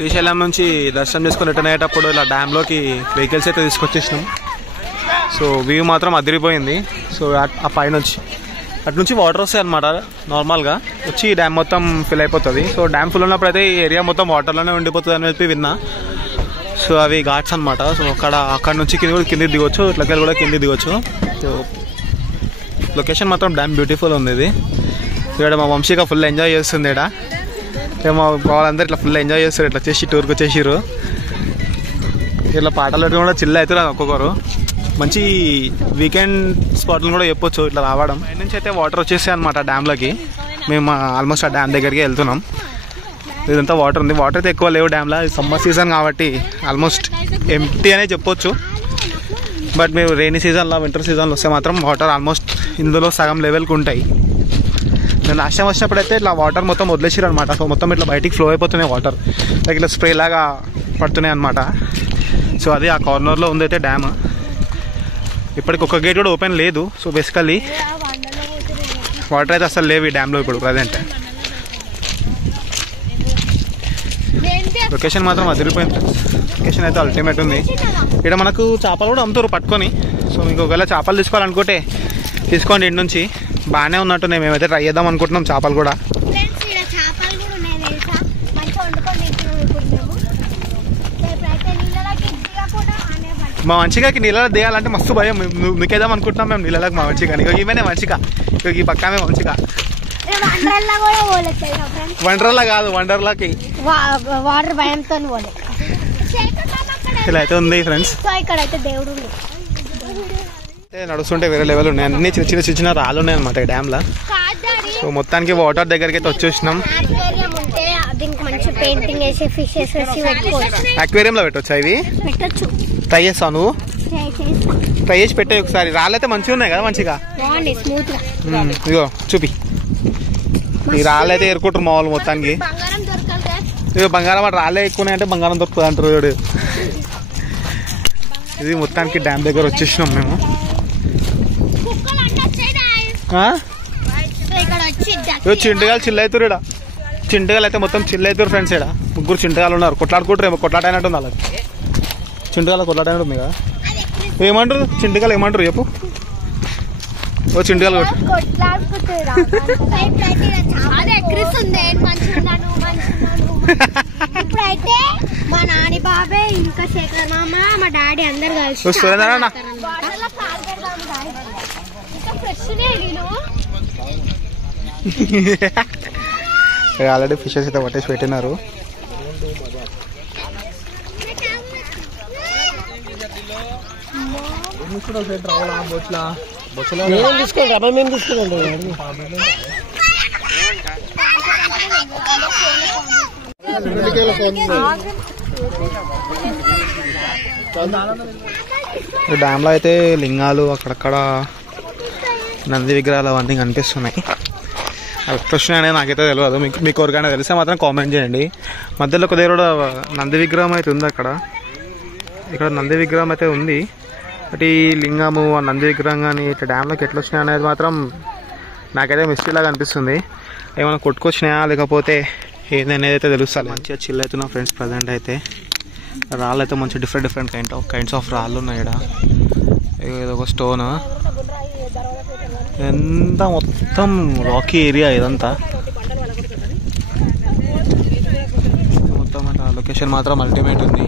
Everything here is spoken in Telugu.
శ్రీశైలం నుంచి దర్శనం చేసుకుని రిటర్న్ అయ్యేటప్పుడు ఇలా డ్యామ్లోకి వెహికల్స్ అయితే తీసుకొచ్చేసినాం. సో వ్యూ మాత్రం అదిరిపోయింది. సో ఆ పైనుంచి అటు నుంచి వాటర్ వస్తాయి అనమాట. నార్మల్గా వచ్చి డ్యామ్ మొత్తం ఫిల్ అయిపోతుంది. సో డ్యామ్ ఫుల్ ఉన్నప్పుడు అయితే ఈ ఏరియా మొత్తం వాటర్లోనే ఉండిపోతుంది అని చెప్పి విన్నా. సో అవి ఘాట్స్ అనమాట. సో అక్కడ నుంచి కింద దిగొచ్చు, ఇట్లకెళ్ళి కూడా కింద దిగొచ్చు. సో లొకేషన్ మాత్రం డ్యామ్ బ్యూటిఫుల్ ఉంది. ఇది ఇక్కడ మా వంశీగా ఫుల్ ఎంజాయ్ చేస్తుంది. ఇక్కడ మా వాళ్ళందరూ ఇట్లా ఫుల్ ఎంజాయ్ చేస్తారు. ఇట్లా చేసి టూర్కి వచ్చేసారు. ఇట్లా పాటలు పెట్టుకుని కూడా చిల్ అవుతారు ఒక్కొక్కరు. మంచి వీకెండ్ స్పాట్లు కూడా చెప్పొచ్చు ఇట్లా రావడం. పై నుంచి అయితే వాటర్ వచ్చేసాయి అనమాట డ్యామ్లోకి. మేము ఆల్మోస్ట్ ఆ డ్యామ్ దగ్గరికి వెళ్తున్నాం. ఇదంతా వాటర్ ఉంది. వాటర్ అయితే ఎక్కువ లేవు డ్యామ్లో. సమ్మర్ సీజన్ కాబట్టి ఆల్మోస్ట్ ఎంటీ అనే చెప్పొచ్చు. బట్ మీరు రెయినీ సీజన్లో వింటర్ సీజన్లో వస్తే మాత్రం వాటర్ ఆల్మోస్ట్ ఇందులో సగం లెవెల్కి ఉంటాయి. నేను లాస్ట్ టైం వచ్చినప్పుడు అయితే ఇట్లా వాటర్ మొత్తం వదిలేసారు అనమాట. సో మొత్తం ఇట్లా బయటికి ఫ్లో అయిపోతున్నాయి వాటర్, లైక్ ఇట్లా స్ప్రే లాగా పడుతున్నాయి అనమాట. సో అది ఆ కార్నర్లో ఉంది అయితే డ్యామ్. ఇప్పటికి ఒక గేట్ కూడా ఓపెన్ లేదు. సో బేసికల్లీ వాటర్ అయితే అసలు లేవు ఈ డ్యామ్లో ఇప్పుడు ప్రజెంట్. లొకేషన్ మాత్రం అదిరిపోయింది. లొకేషన్ అయితే అల్టిమేట్ ఉంది. ఇక్కడ మనకు చేపలు కూడా అమ్ముతారు పట్టుకొని. సో మీకు ఒకవేళ చేపలు తీసుకోవాలనుకుంటే తీసుకోండి. ఇంటి నుంచి బాగానే ఉన్నట్టున్నాయి. మేమైతే ట్రై చేద్దాం అనుకుంటున్నాం చేపలు కూడా. మా మంచిగాకి నీళ్ళలో దిగాలంటే మస్తు భయం. మీకేద్దాం అనుకుంటున్నాం మేము నీళ్ళకి. మా మంచిగా ఇవన్నీ మంచిగా, ఈ పక్కామే మంచిగా. వండర్లా కాదు, వండర్లాకి వాటర్ భయంతో ఇలా అయితే ఉంది ఫ్రెండ్స్. నడుస్తుంటే వేరే లెవెల్ ఉన్నాయి. అన్ని చిన్న చిన్న రాళ్ళు ఉన్నాయి అనమాట ఈ డ్యామ్ లో. సో మొత్తానికి వాటర్ దగ్గరికి అయితే వచ్చేసినాం. అక్వేరియం లో పెట్టొచ్చా ఇవి? ట్రై చేస్తావు నువ్వు? ట్రై చేసి పెట్టే ఒకసారి. రాళ్ళు అయితే మంచిగా ఉన్నాయి కదా, మంచిగా. ఇగో చూపి. ఈ రాళ్ళు అయితే ఏరుకుంటారు మా వాళ్ళు మొత్తానికి. ఇక బంగారం అంటే రాళ్ళే ఎక్కువ అంటే బంగారం దొరుకుతుంది అంటారు. ఇది మొత్తానికి డ్యామ్ దగ్గర వచ్చేసినాం మేము. చింటగాలు చిల్ అవుతారు ఇక్కడ. చింటగాలు అయితే మొత్తం చిల్ అవుతారు ఫ్రెండ్స్. ఇక్కడ ముగ్గురు చింటగాలు ఉన్నారు. కొట్లాడుకుంటారు. ఏమో కొట్లాట అయినట్టుంది వాళ్ళకి. చింటగాల కొట్లాట అయినట్టుంది కదా. ఏమంటారు చింటగాలు? ఏమంటారు చెప్పు. ఓ చింటగాలు ఇప్పుడైతే మా నాని బాబే ఇంకా శేఖర్ మామ మా డాడీ అందరు కలిసి ఆల్రెడీ ఫిషెస్ అయితే పట్టేసి పెట్టినారు. డ్యామ్ లో అయితే లింగాలు, అక్కడక్కడ నంది విగ్రహాలు అవన్నీ కనిపిస్తున్నాయి. ఎక్కడ అనేది నాకైతే తెలియదు. మీకు ఎవరికైనా తెలిస్తే మాత్రం కామెంట్ చేయండి. మధ్యలో ఒక దగ్గర నంది విగ్రహం అయితే ఉంది. ఇక్కడ నంది విగ్రహం అయితే ఉంది. బట్ ఈ లింగము, ఆ నంది విగ్రహం కానీ ఇట్లా డ్యామ్లోకి ఎట్లా వచ్చినాయి అనేది మాత్రం నాకైతే మిస్టరీ లాగా అనిపిస్తుంది. ఏమైనా కొట్టుకొచ్చినాయా లేకపోతే ఏందనేది అయితే తెలుస్తుంది. మంచిగా చిల్ అవుతున్నా ఫ్రెండ్స్. ప్రజెంట్ అయితే రాళ్ళు అయితే మంచి డిఫరెంట్ కైండ్స్ ఆఫ్ రాళ్ళు ఉన్నాయి. ఇక్కడ ఏదో ఒక స్టోన్. ఎంత మొత్తం రాకీ ఏరియా ఇదంతా మొత్తం. లొకేషన్ మాత్రం అల్టిమేట్ ఉంది.